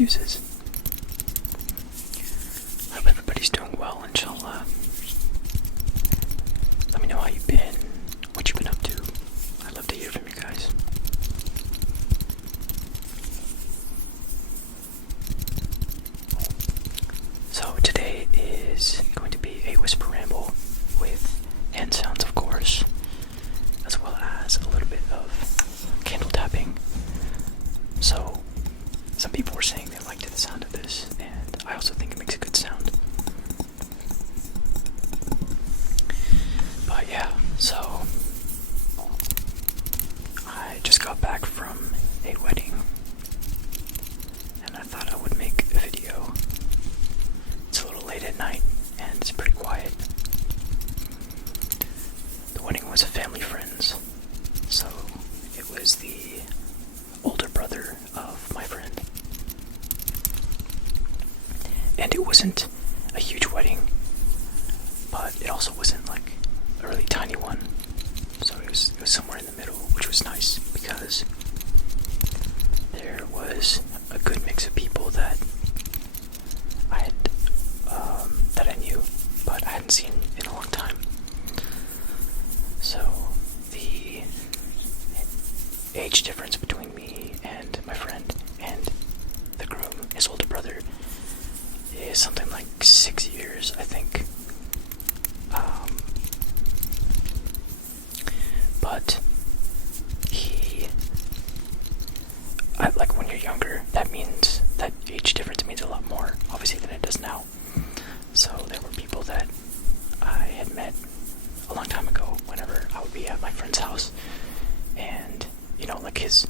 excuses. I hope everybody's doing well, inshallah. Let me know how you've been, what you've been up to. I'd love to hear from you guys. So today is going to be a whisper ramble with hand sounds, of course, as well as a little bit of candle tapping. So some people were saying they liked the sound of this, and I also think it makes a good sound. But yeah, so I just got back from a wedding, and I thought I would make a video. It's a little late at night, and it's pretty quiet. The wedding was a family friends, so it was the older brother of my friend. And it wasn't a huge wedding, but it also wasn't like a really tiny one. So it was somewhere in the middle, which was nice because there was a good mix of people that I knew, but I hadn't seen in a long time. So the age difference between me and my friend and the groom, his older brother, is something like 6 years, I think. But like when you're younger, that means that age difference means a lot more, obviously, than it does now. So there were people that I had met a long time ago whenever I would be at my friend's house, and like his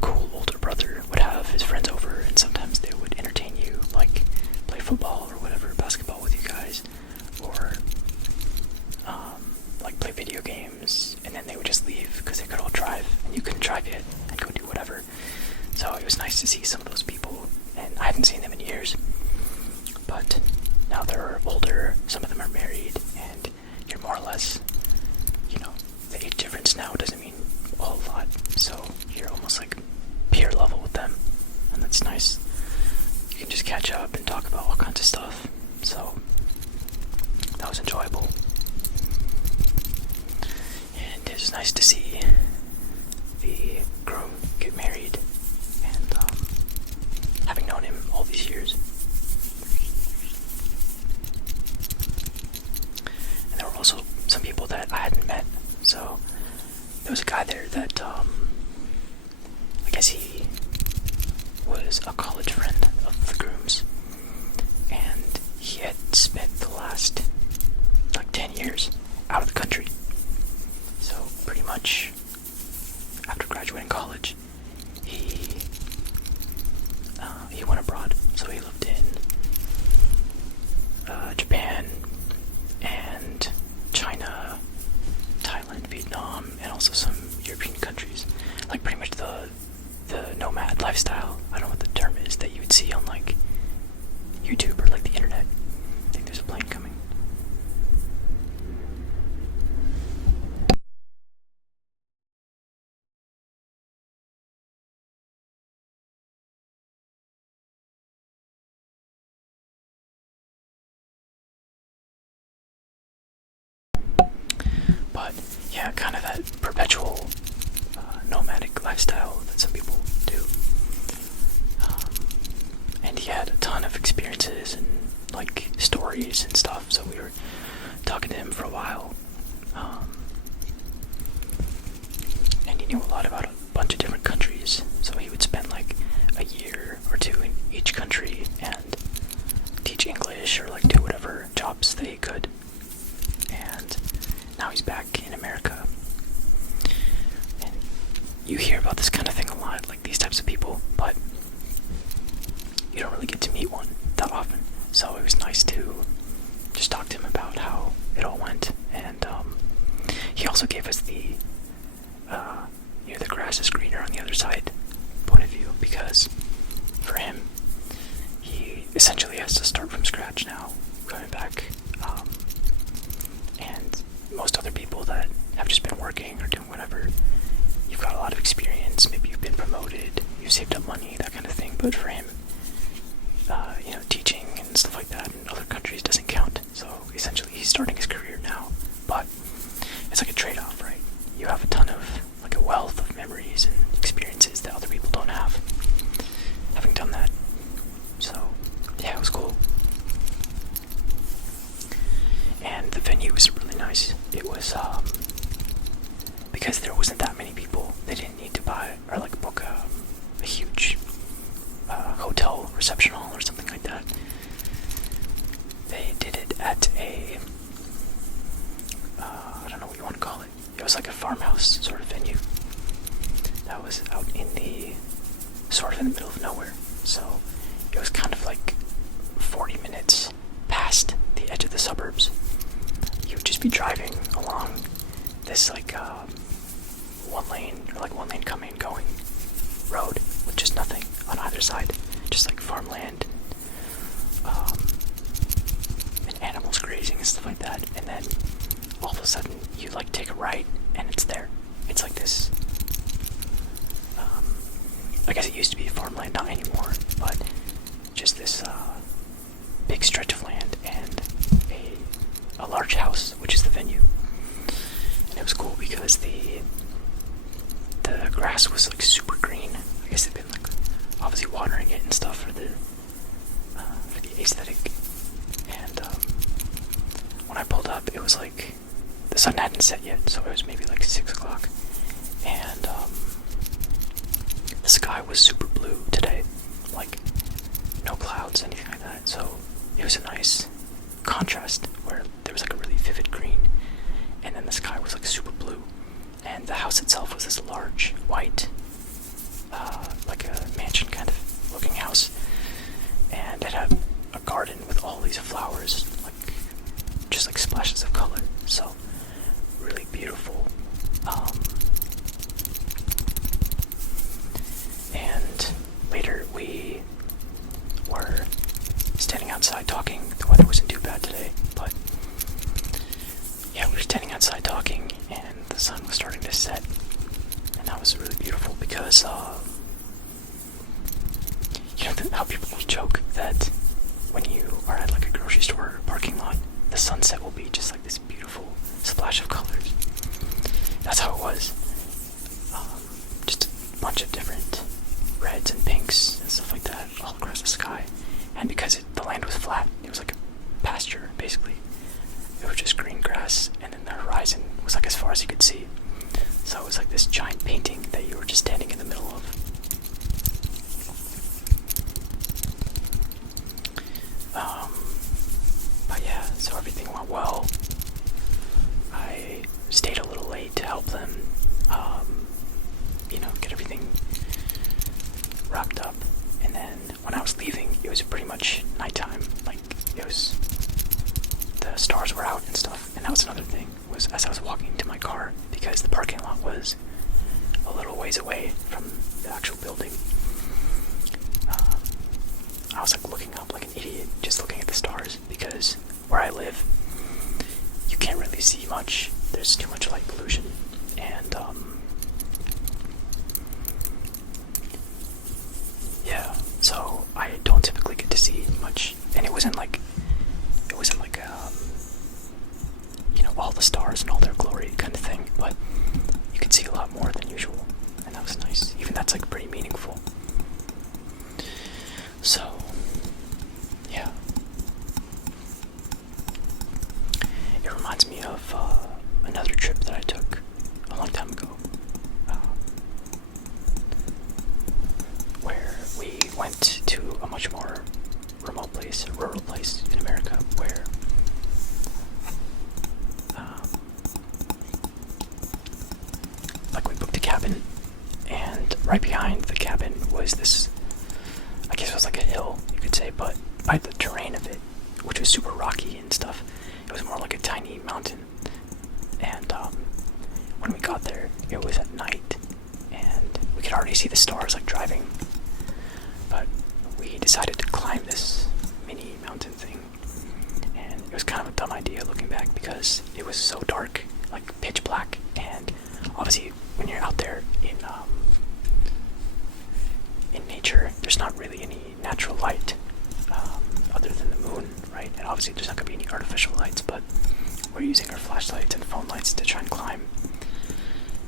cool older brother would have his friends over, and sometimes they would entertain you, like play football or whatever, basketball with you guys, or like play video games, and then they would just leave because they could all drive and you couldn't drive yet, and go do whatever. So it was nice to see some of those people, and I hadn't seen them in years, but now they're older, some of them are married, and you're more or less, the age difference now doesn't mean a whole lot, so you're almost like peer level with them, and that's nice. You can just catch up and talk about all kinds of stuff, so that was enjoyable. And it was nice to see the groom get married, and having known him all these years. And there were also some people that I hadn't met, so there was a guy there that I guess he was a college friend of the groom's, and he had spent the last like 10 years out of the country. So pretty much after graduating college, he went abroad. So he lived in Japan and China, Thailand, Vietnam, and also some European countries. Like pretty much the nomad lifestyle. I don't know what the term is that you would see on like YouTube or like the internet. I think there's a plane coming. But yeah, kind of that perpetual nomadic lifestyle that some people do. And he had a ton of experiences and like stories and stuff, so we were talking to him for a while. And he knew a lot about a bunch of different countries, so he would spend like a year or two in each country and teach English or like do whatever jobs that he could. And now he's back in America. And you hear about this kind of thing a lot, like these types of people, but you don't really get to meet one that often. So it was nice to just talk to him about how it all went. And he also gave us the the grass is greener on the other side point of view, because for him, he essentially has to start from scratch now, going back. And most other people that have just been working or doing whatever, you've got a lot of experience, maybe you've been promoted, you've saved up money, that kind of thing. But for him, sort of in the middle of nowhere. So it was kind of like 40 minutes past the edge of the suburbs. You would just be driving along this like one lane coming and going road with just nothing on either side, just like farmland, and animals grazing and stuff like that. And then all of a sudden you like take a right and it's there. It's like this. I guess it used to be farmland, not anymore, but just this big stretch of land and a large house, which is the venue. And it was cool because the grass was like super green. I guess they've been like obviously watering it and stuff for the aesthetic. And when I pulled up, it was like the sun hadn't set yet, so it was maybe like 6 o'clock. And the sky was super blue today, like no clouds, anything like that. So it was a nice contrast where there was like a really vivid green, and then the sky was like super blue. And the house itself was this large white, like a mansion kind of looking house, and it had a garden with all these flowers, like just like splashes of color. So really beautiful. And later we were standing outside talking. The weather wasn't too bad today, but yeah, we were standing outside talking, and the sun was starting to set, and that was really beautiful because you know how people will joke that when you are at like a grocery store parking lot, the sunset will be just like this beautiful splash of colors. That's how it was. Just a bunch of different reds and pinks and stuff like that all across the sky. And because the land was flat, it was like a pasture basically. It was just green grass, and then the horizon was like as far as you could see. So it was like this giant painting that you were just standing in the middle of. But yeah, so everything went well. I stayed a little late to help them, get everything wrapped up. And then when I was leaving, it was pretty much nighttime. Like, the stars were out and stuff. And that was another thing, was as I was walking to my car, because the parking lot was a little ways away from the actual building, I was like looking up like an idiot, just looking at the stars, because where I live, you can't really see much. There's too much light pollution, and yeah, so I don't typically get to see much. And it wasn't like all the stars and all their glory kind of thing, but you could see a lot more than usual, and that was nice. Even that's like pretty meaningful. So yeah, it reminds me of another trip that I took a long time ago, where we went to a much more remote place, a rural place in America, where we booked a cabin, and right behind the cabin was this, I guess it was like a hill, you could say, but by the terrain of it, which was super rocky and stuff, it was more like a tiny mountain. And when we got there, it was at night, and we could already see the stars like driving, but we decided to climb this mini mountain thing, and it was kind of a dumb idea looking back, because it was so dark, like pitch black, and obviously when you're out there in nature, there's not really any natural light other than the moon, right? And obviously there's not going to be any artificial lights, but we're using our flashlights and phone lights to try and climb.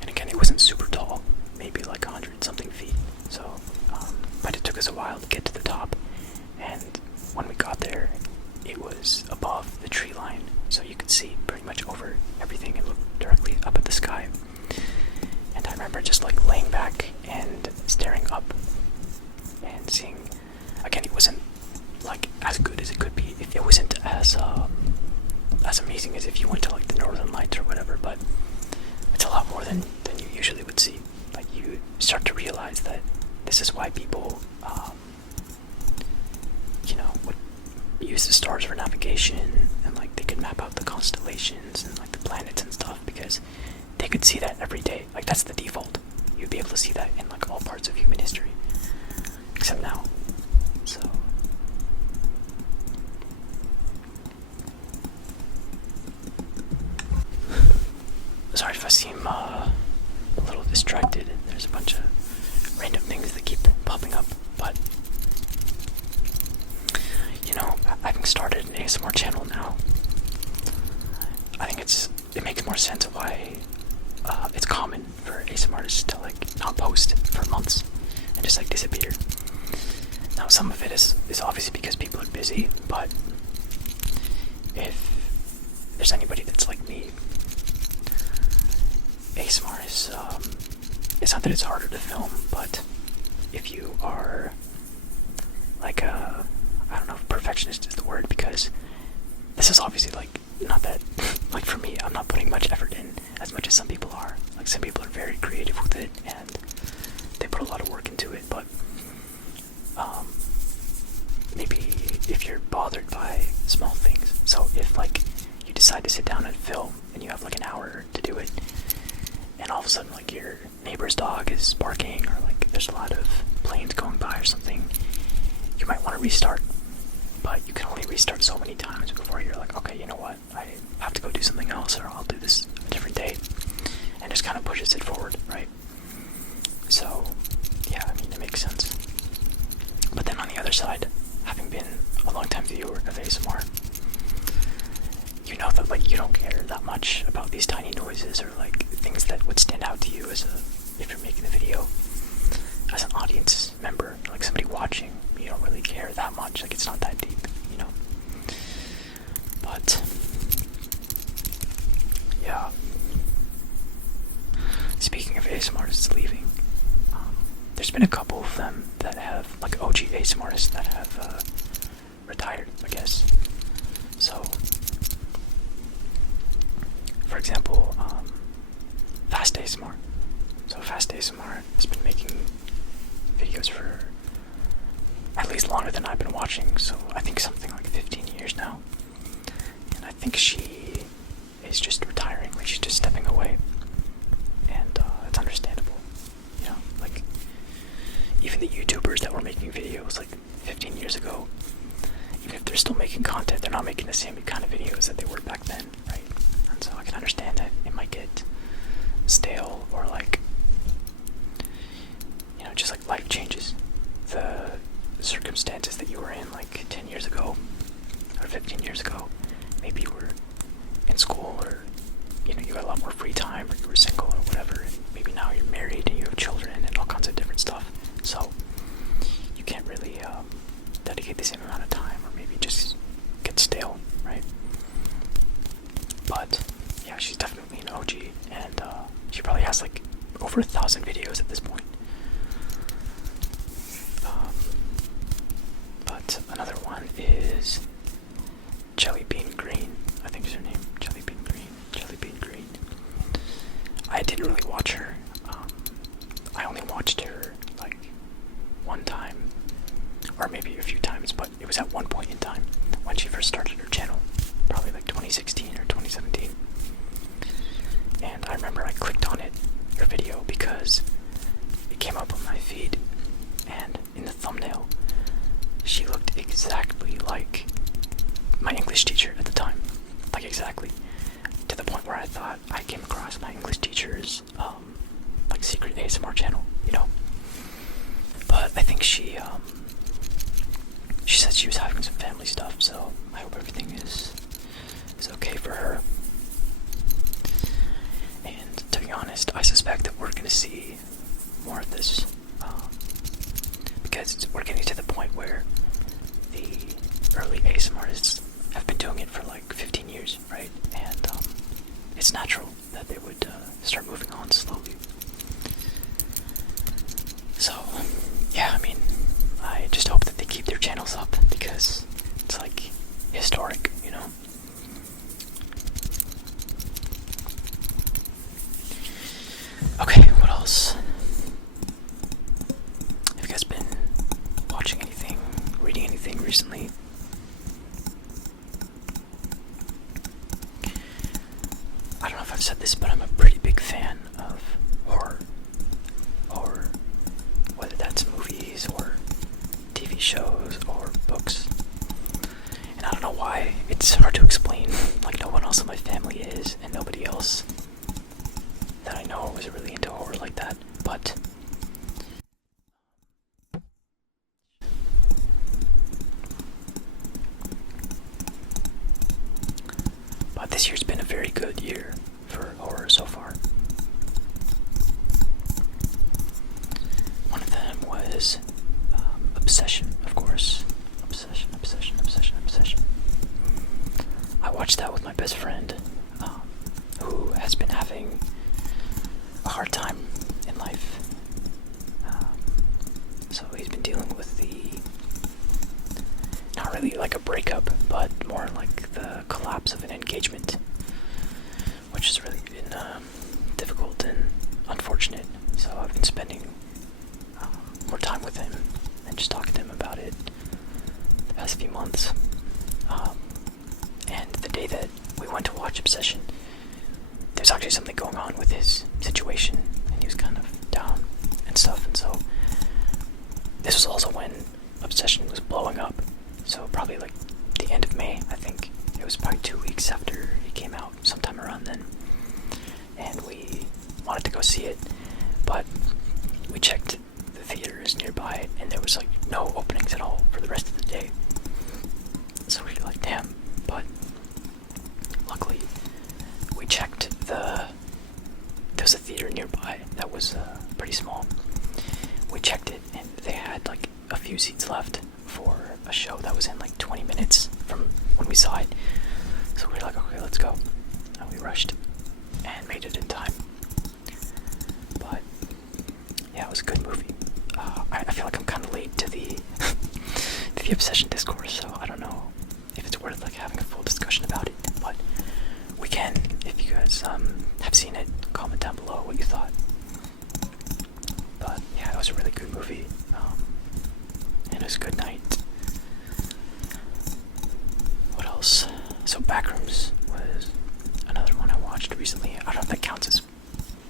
And again, it wasn't super tall, maybe like 100 something feet, so but it took us a while to get to the top. And when we got there, it was above the tree line, so you could see pretty much over everything and look directly up at the sky. And I remember just like laying back and staring up and seeing, again, it wasn't like as good as it could be. It wasn't as amazing as if you went to like the Northern Lights or whatever, but it's a lot more than you usually would see. Like, you start to realize that this this is why people, would use the stars for navigation, and like they could map out the constellations and like the planets and stuff, because they could see that every day. Like that's the default. You'd be able to see that in like all parts of human history, except now. So. Sorry if I seem a little distracted. There's a bunch of random things that keep popping up, but having started an ASMR channel now, I think it makes more sense of why it's common for ASMR artists to like not post for months and just like disappear. Now some of it is obviously because people are busy, but if there's anybody that's like me, ASMR is, it's not that it's harder to film, but if you are like I don't know if perfectionist is the word, because this is obviously like not that, like for me, I'm not putting much effort in as much as some people are. Like some people are very creative with it and they put a lot of work into it, but maybe if you're bothered by small things, so if like you decide to sit down and film and you have like an hour to do it, and all of a sudden like your neighbor's dog is barking, or like there's a lot of planes going by or something, you might want to restart. But you can only restart so many times before you're like, okay, you know what, I have to go do something else, or I'll do this a different day, and just kind of pushes it forward, right? So yeah, I mean, it makes sense. But then on the other side, having been a long-time viewer of ASMR, you know that like you don't care that much about these tiny noises or like things that would stand out to you if you're making a video. As an audience member, like somebody watching, you don't really care that much. Like it's not that deep, But yeah. Speaking of ASMR artists leaving, there's been a couple of them that have, like OG ASMR artists that have retired, I guess. So, for example, Fast ASMR. So Fast ASMR has been making videos for at least longer than I've been watching, so I think something like 15 years now. And I think she is just retiring, like she's just stepping away. And it's understandable, like even the YouTubers that were making videos like 15 years ago, even if they're still making content, they're not making the same kind of videos that they were back then, right? And so I can understand that it might get stale, or like, just like life changes. The circumstances that you were in like 10 years ago or 15 years ago, maybe you were in school, or you had a lot more free time, or you were single or whatever, and maybe now you're married and you have children and all kinds of different stuff, so you can't really dedicate the same amount of time, or maybe just get stale, right? But yeah, she's definitely an OG, and she probably has like over 1,000 videos at this point. But another one is Jelly Bean Green. I think is her name. Jelly Bean Green. Jelly Bean Green. I didn't really watch her. I only watched her like one time, or maybe a few times, but it was at one point in time when she first started her channel, probably like 2016 or 2017. And I remember I clicked on her video, because it came up on my feed, and in the thumbnail, she looked exactly like my English teacher at the time. Like exactly. To the point where I thought I came across my English teacher's like secret ASMR channel, But I think she said she was having some family stuff, so I hope everything is okay for her. And to be honest, I suspect that we're going to see more of this, because we're getting to the point where the early ASMR artists have been doing it for like 15 years, right? And it's natural that they would start moving on slowly. So, yeah, I mean, I just hope that they keep their channels up, because it's like historic, Okay, what else? I've recently. I don't know if I've said this, but I'm a pretty big fan of horror. Horror. Whether that's movies or TV shows or books. And I don't know why. It's hard to explain. Like, no one else in my family is, and nobody else that I know was really into horror like that. But this year's been a very good year for horror so far. One of them was Obsession, of course. Obsession. I watched that with my best friend, who has been having a hard time in life. So he's been dealing with not really like a breakup, but more like the collapse of an engagement, which has really been difficult and unfortunate. So I've been spending more time with him and just talking to him about it the past few months. And the day that we went to watch Obsession, there's actually something going on with his situation, and he was kind of down and stuff. And so this was also when Obsession was blowing up. So probably like the end of May, I think. It was probably 2 weeks after it came out, sometime around then. And we wanted to go see it, but we checked the theaters nearby, and there was like no openings at all for the rest of the day. So we were like, damn. But luckily, we checked there was a theater nearby that was pretty small. We checked it, and they had like a few seats left for a show that was in like 20 minutes from when we saw it. So we were like, okay, let's go. And we rushed and made it in time. But yeah, it was a good movie. I feel like I'm kind of late to the to the Obsession discourse, so I don't know if it's worth like having a full discussion about it. But we can, if you guys have seen it, comment down below what you thought. But yeah, it was a really good movie, and it was a good night. What else? So Backrooms was another one I watched recently. I don't know if that counts as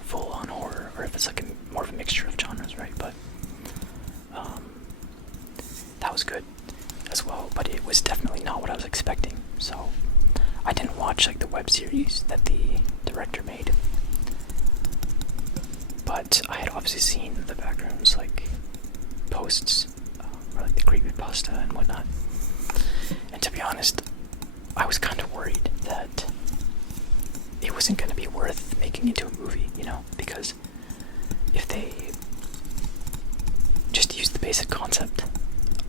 full-on horror, or if it's like more of a mixture of genres, right? But that was good as well, but it was definitely not what I was expecting. So I didn't watch like the web series that the director made, but I had obviously seen the Backrooms like posts, or like the creepypasta and whatnot. And to be honest, I was kind of worried that it wasn't going to be worth making into a movie, you know, because if they just used the basic concept,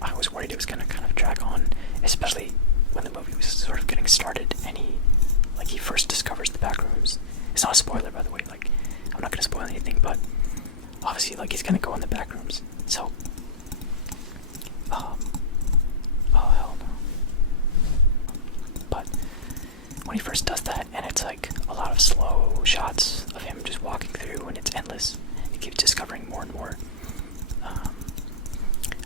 I was worried it was going to kind of drag on, especially when the movie was sort of getting started and he first discovers the Backrooms. It's not a spoiler, by the way, like, I'm not going to spoil anything, but obviously, like, he's going to go in the Backrooms, so, oh, hell no. But when he first does that, and it's like a lot of slow shots of him just walking through, and it's endless, he keeps discovering more and more.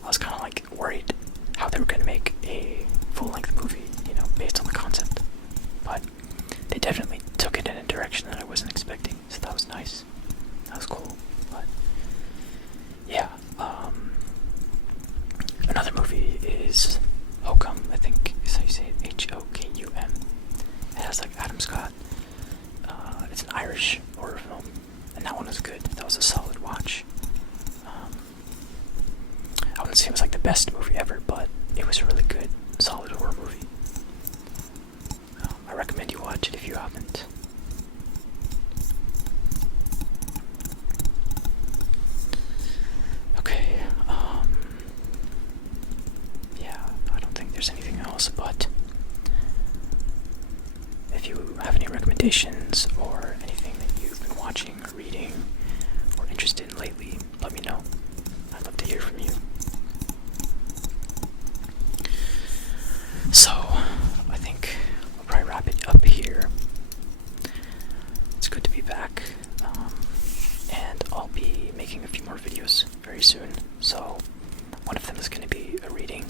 I was kind of like worried how they were going to make a full-length movie, you know, based on the concept. But they definitely took it in a direction that I wasn't expecting, so that was nice. That was cool. But yeah, another movie is Hokum, I think is how you say it, Hokum. It has like Adam Scott. It's an Irish horror film, and that one was good. That was a solid watch. I wouldn't say it was like the best movie ever, but it was a really good, solid horror movie. I recommend you watch it if you haven't. Okay, yeah, I don't think there's anything else, but if you have any recommendations or anything that you've been watching or reading or interested in lately, let me know. I'd love to hear from you. So, I think I'll probably wrap it up here. It's good to be back, and I'll be making a few more videos very soon. So, one of them is going to be a reading,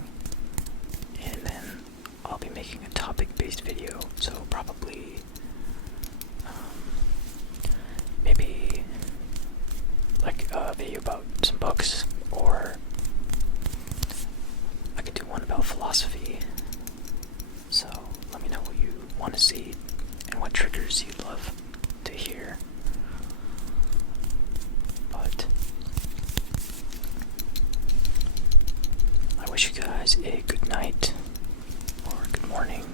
wish you guys a good night or good morning